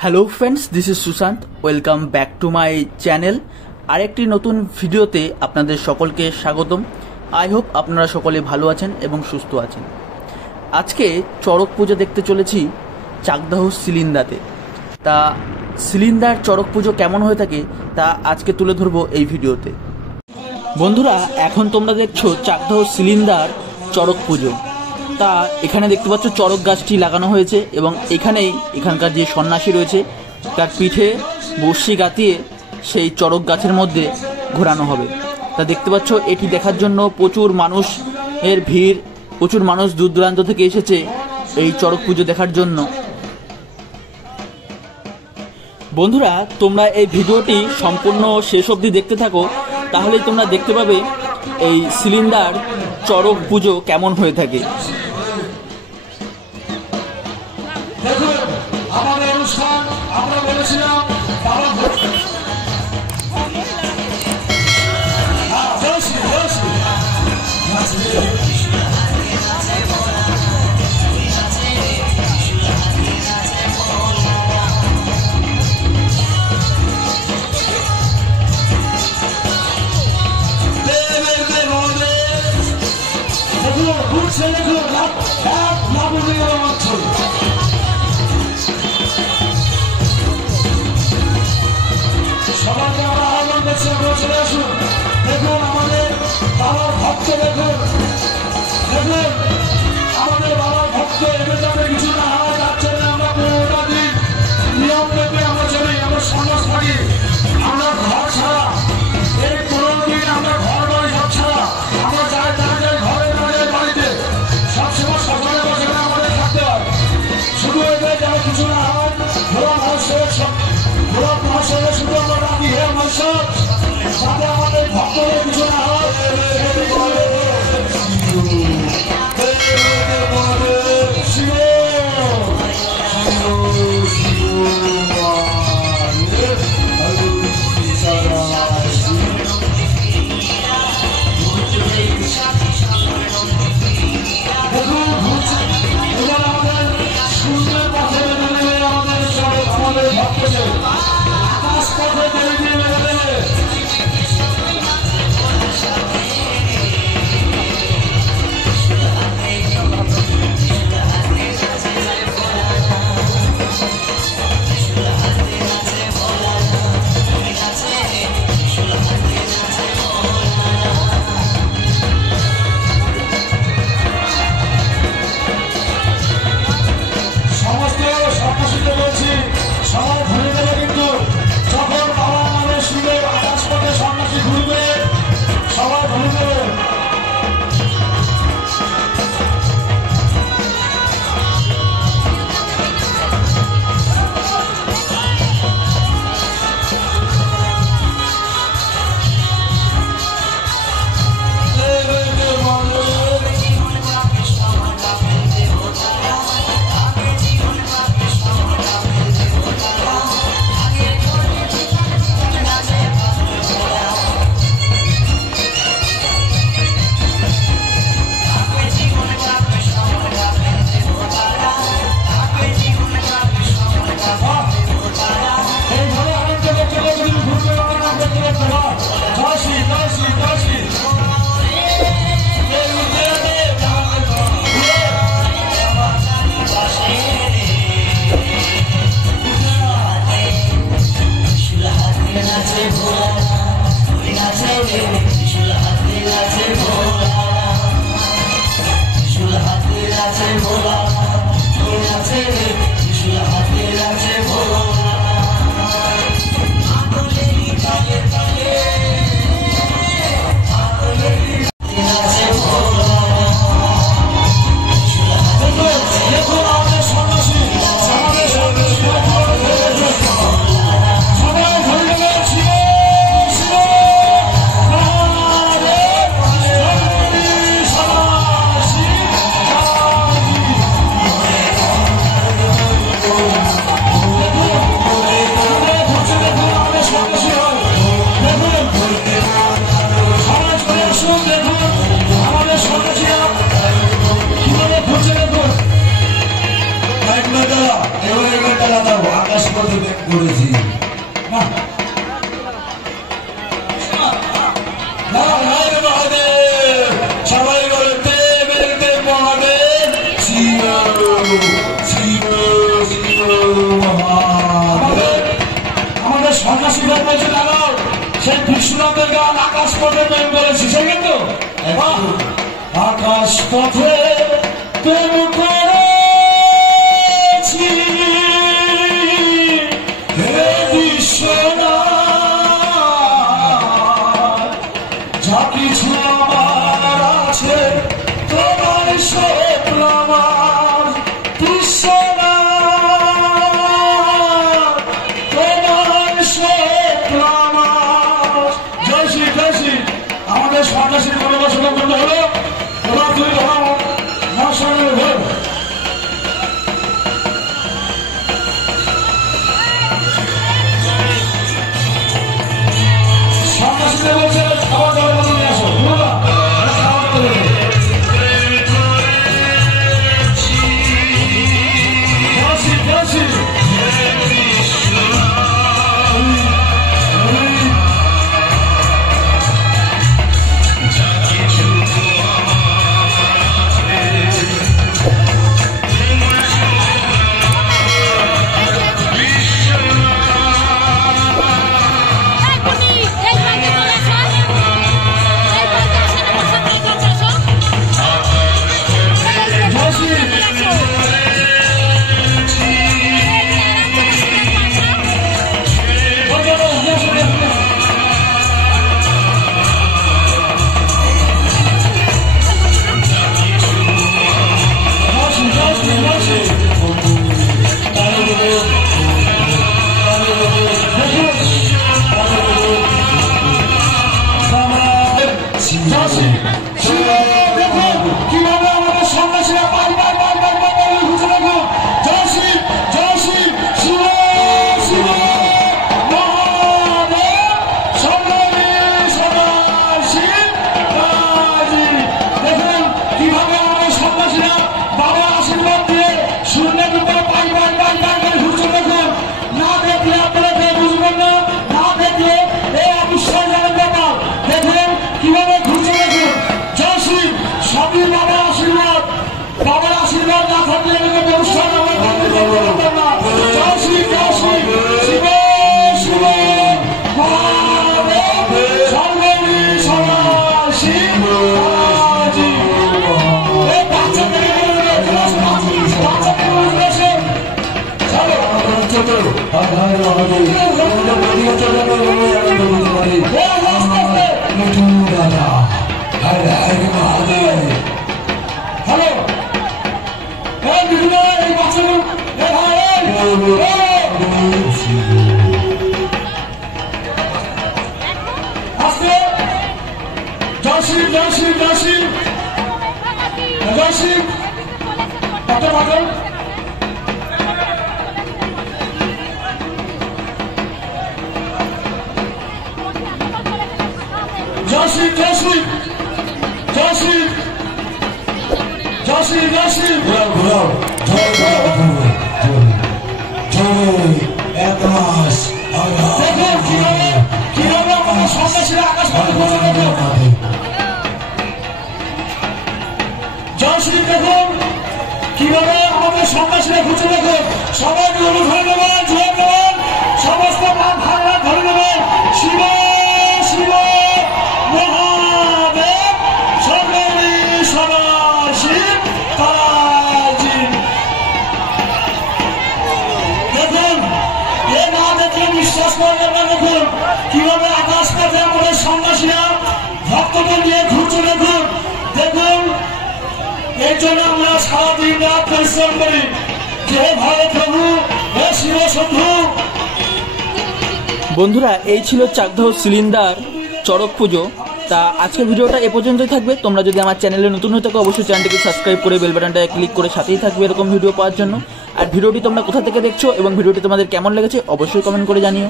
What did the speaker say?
Hello friends, this is Sushant. Welcome back to my channel. আরেকটি নতুন ভিডিওতে আপনাদের সকলকে স্বাগতম। আই হোপ আপনারা সকলে ভালো আছেন এবং সুস্থ আছেন। আজকে চড়ক পুজো দেখতে চলেছি চাকদাহ সিলিন্দাতে। তা সিলিন্দার চড়ক পুজো কেমন হয়ে থাকে তা আজকে তুলে ধরবো এই ভিডিওতে। বন্ধুরা, এখন তোমরা দেখছো চাকদাহ সিলিন্দার চড়ক পুজো। তা এখানে দেখতে পাচ্ছ চড়ক গাছটি লাগানো হয়েছে এবং এখানকার যে সন্ন্যাসী রয়েছে তার পিঠে বর্শি গাঁথিয়ে সেই চড়ক গাছের মধ্যে ঘোরানো হবে। তা দেখতে পাচ্ছ এটি দেখার জন্য প্রচুর মানুষের ভিড়, প্রচুর মানুষ দূর দূরান্ত থেকে এসেছে এই চড়ক পুজো দেখার জন্য। বন্ধুরা, তোমরা এই ভিডিওটি সম্পূর্ণ শেষ অবধি দেখতে থাকো, তাহলেই তোমরা দেখতে পাবে এই সিলিন্দার চড়ক পুজো কেমন হয়ে থাকে। দেখুন, আমাদের অনুষ্ঠান আমরা বলেছিলাম সবাইকে আমরা আহ্বান করছি, চলে আসুন। দেখুন আমাদের বাবার ভক্ত, দেখুন আমাদের বাবার ভক্ত এমনি যাতে কিছু না হয় তার জন্য আমরা পুরোটা দিন নিয়ম মেপে আমরা চলি, আমরা সমাজ থাকি, আমরা ঘর ছাড়া এই 15 দিন আমরা ঘর বাড়ি সব ছাড়া আমরা যাই না যাই ঘরে না যাই বাড়িতে সবসময় সকালে বসে আমাদের থাকতে হয়। শুধু এটাই যেন কিছু না হয়, ঘোরা মহোৎসবের শুধু আমরা রাখি হে মহোৎসব, যাতে আমাদের ভক্তদের কিছু না হয়। এবারে এখানটা লাগাবো আকাশ পথে ব্যাগ করেছি সবাই বলে দেব দেব মহাদেব শিব শিব শিব আমাদের সন্ন্যাসী বলছে দাঁড়াও সেই বিশ্বনাথের গান আকাশ পথে প্রেম করেছি সে কিন্তু আকাশ পথে প্রেম করেছি হে বিশ্বনাথ যা কিছু আমার আছে তোমার স্বপ্ন আমার বিশ্বনাথ তোমার স্বপ্ন আমার জয় শ্রী জয় শ্রী আমাদের সন্ন্যাসীর পরিবেশনা করতে হলো এবার তুই মহাশয়ের হল সন্ন্যাসীদের বলছে খাওয়া দাওয়ার মতো নিয়ে আসো কিভাবে আমাদের সন্ন্যাসীরা বাবার আশীর্বাদ দিয়ে শূন্যের উপরে পাই করে ঘুরছে দেখুন না দেখলে আপনারা বুঝবেন না না দেখলে এই অবিশ্বাস জানার ব্যাপার দেখুন কিভাবে ঘুরছে দেখুন জয় শ্রী সবই বাবার আশীর্বাদ না থাকলে আমাকে অনুষ্ঠান আমার বন্ধ করতে পারবেন না জয় শ্রী শিব শিব মহাদেব সর্বী সদাশি হ্যালো এই বাচ্চাগুলো আজকে জয় শ্রী জয় শ্রী জয় শ্রী জয় শ্রী কত ভাগল জয় শ্রী জয় শ্রী জয় শ্রী জয় শ্রী জয় শ্রী ঘুরাও এক মাস দেখুন কিভাবে আমাদের সন্ন্যাসীরা আকাশ পথে ঘুরে দেখুন জয় শ্রী দেখুন কিভাবে আমাদের সন্ন্যাসীরা ঘুরছে দেখুন সবাই ধরে নেবেন জয় দেবেন সমস্ত ভাড়া ধরে নেবেন শিব শিব মহাদেব সর্বী সদাশি তারাজি দেখুন এ না দেখলে বিশ্বাস করবেন না দেখুন কিভাবে আকাশ পথে আমাদের সন্ন্যাসীরা ভক্তদের নিয়ে ঘুরছে দেখুন দেখুন এর জন্য আমরা সারাদিন রাত পরিশ্রম করি হে ভালো প্রভু হে শিব শম্ভু। বন্ধুরা এই ছিল চাকদাহ সিলিন্ডার চড়ক পুজো। তা আজকের ভিডিওটা এ পর্যন্তই থাকবে। তোমরা যদি আমার চ্যানেলে নতুন হয়ে থাকো অবশ্যই চ্যানেলটিকে সাবস্ক্রাইব করে বেল বাটনটায় ক্লিক করে সাথেই থাকবে এরকম ভিডিও পাওয়ার জন্য। আর ভিডিওটি তোমরা কোথা থেকে দেখছো এবং ভিডিওটি তোমাদের কেমন লেগেছে অবশ্যই কমেন্ট করে জানিও।